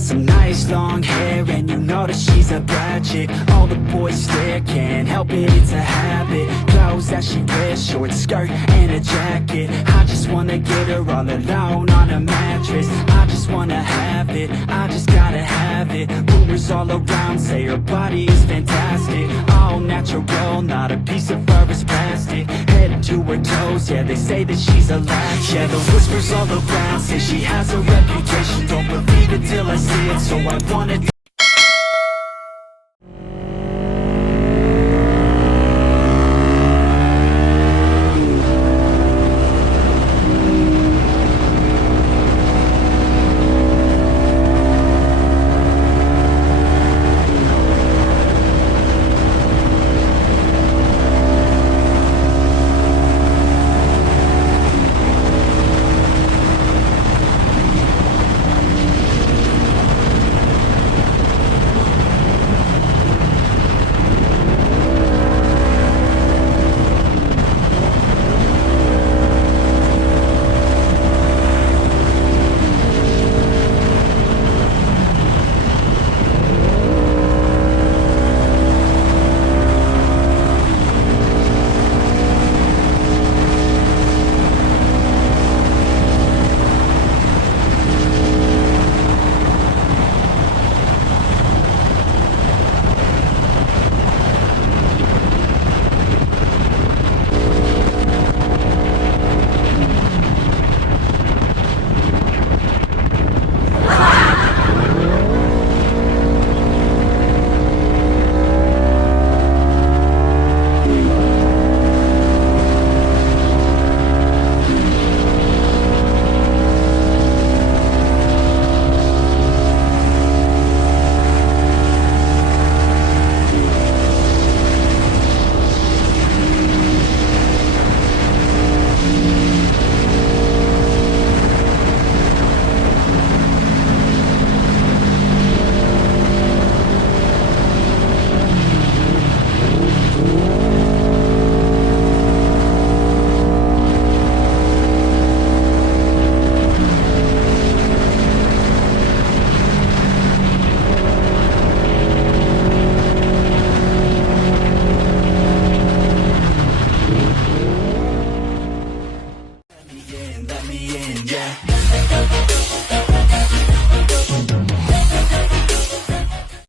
got some nice long hair, and you know that she's a bad chick. All the boys stare, can't help it, it's a habit. Clothes that she wears, short skirt and a jacket. I just wanna get her all alone on a mattress. I just wanna have it, I just gotta have it. Rumors all around say her body is fantastic. All natural, not a piece of fur is plastic. Head to her toes, yeah, they say that she's a latch. Yeah, the whispers all around say she has a reputation. Don't believe it till I see it, so I wanna